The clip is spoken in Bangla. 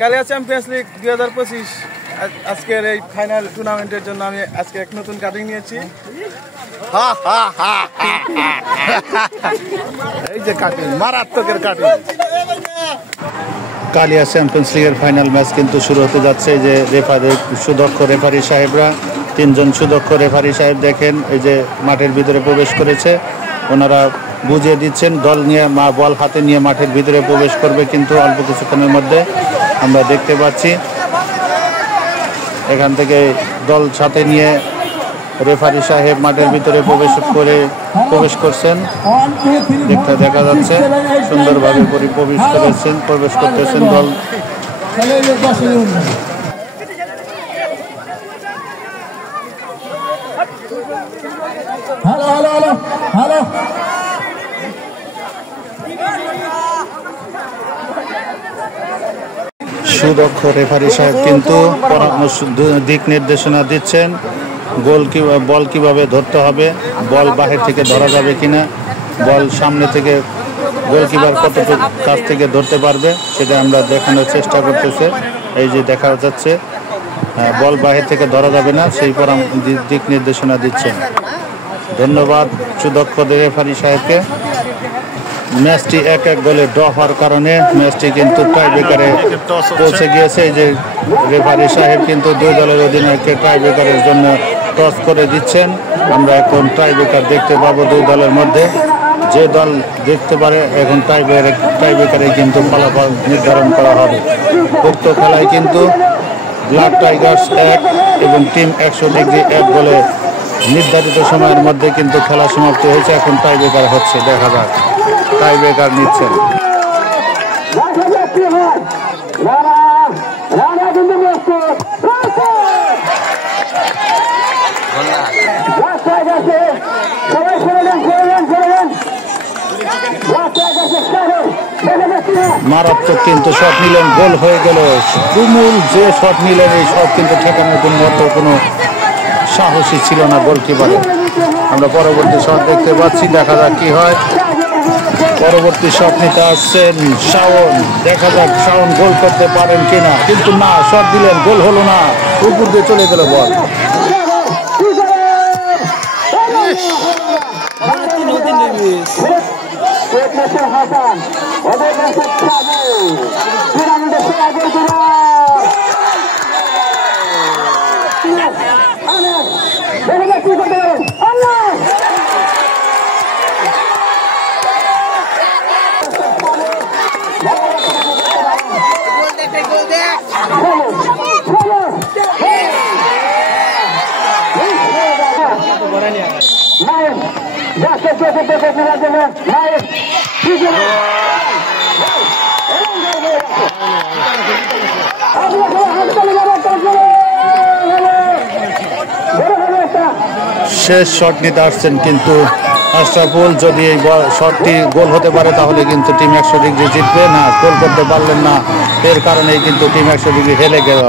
কালিয়া চ্যাম্পিয়ন্স লিগ 2025 আজকের এই ফাইনাল টুর্নামেন্টের জন্য আমি আজকে এক নতুন কাটিং নিয়েছি। এই যে কাটিং, মারাত্মকের কাটিং। কালিয়া চ্যাম্পিয়ন্স লিগের ফাইনাল ম্যাচ কিন্তু শুরু হতে যাচ্ছে। এই যে রেফারি, সুদক্ষ রেফারি সাহেবরা, তিনজন সুদক্ষ রেফারি সাহেব দেখেন এই যে মাঠের ভিতরে প্রবেশ করেছে। ওনারা বুঝিয়ে দিচ্ছেন দল নিয়ে বল হাতে নিয়ে মাঠের ভিতরে প্রবেশ করবে, কিন্তু অল্প কিছুক্ষণের মধ্যে আমরা দেখতে পাচ্ছি এখান থেকে দল সাথে নিয়ে রেফারি সাহেব মাঠের ভিতরে প্রবেশ করছেন। দেখা যাচ্ছে সুন্দরভাবে প্রবেশ করতেছেন দল। সুদক্ষ রেফারি সাহেব কিন্তু দিক নির্দেশনা দিচ্ছেন বল কিভাবে ধরতে হবে, বল বাহির থেকে ধরা যাবে কিনা, বল সামনে থেকে গোলকিপার কতটুকু কাছ থেকে ধরতে পারবে সেটা আমরা দেখানোর চেষ্টা করতেছে। এই যে দেখা যাচ্ছে বল বাহির থেকে ধরা যাবে না, সেই দিক নির্দেশনা দিচ্ছেন। ধন্যবাদ সুদক্ষ রেফারি সাহেবকে। ম্যাচটি 1-1 গোলে ড্র হওয়ার কারণে ম্যাচটি কিন্তু টাই ব্রেকারে পৌঁছে গিয়েছে। এই যে রেফারি সাহেব কিন্তু দুই দলের অধিনায়ককে টাই ব্রেকারের জন্য টস করে দিচ্ছেন। আমরা এখন টাই ব্রেকার দেখতে পাবো দুই দলের মধ্যে। যে দল দেখতে পারে এখন টাই ব্রেকারে কিন্তু ফলাফল নির্ধারণ করা হবে। উক্ত খেলায় কিন্তু ব্ল্যাক টাইগার্স 1 এবং টিম 100 ডিগ্রি 1 গোলে নির্ধারিত সময়ের মধ্যে কিন্তু খেলা সমাপ্তি হয়েছে। এখন টাই ব্রেকার হচ্ছে, দেখা যাক টাই ব্রেকার নিচ্ছেন। মারাত্মক কিন্তু শট নিলেন, গোল হয়ে গেল। তুমুল যে শট নিলেন, এই শট কিন্তু ঠেকানোর কোনো সাহসী ছিল না গোলকিপারে। আমরা পরবর্তী শট দেখতে পাচ্ছি, দেখা যাক কি হয়। পরবর্তী শট নিতে আসছেন শাওন, দেখা যাক শাওন গোল করতে পারেন কিনা, কিন্তু না, শট দিলেন, গোল হলো না, উপর দিয়ে চলে গেল বল। শেষ শট নিতে আসছেন কিন্তু আশরাফুল। যদি এই শটটি গোল হতে পারে তাহলে কিন্তু টিম 100 ডিগ্রি জিতবে। না, গোল করতে পারলেন না, এর কারণেই কিন্তু টিম 100 ডিগ্রি হেরে গেল।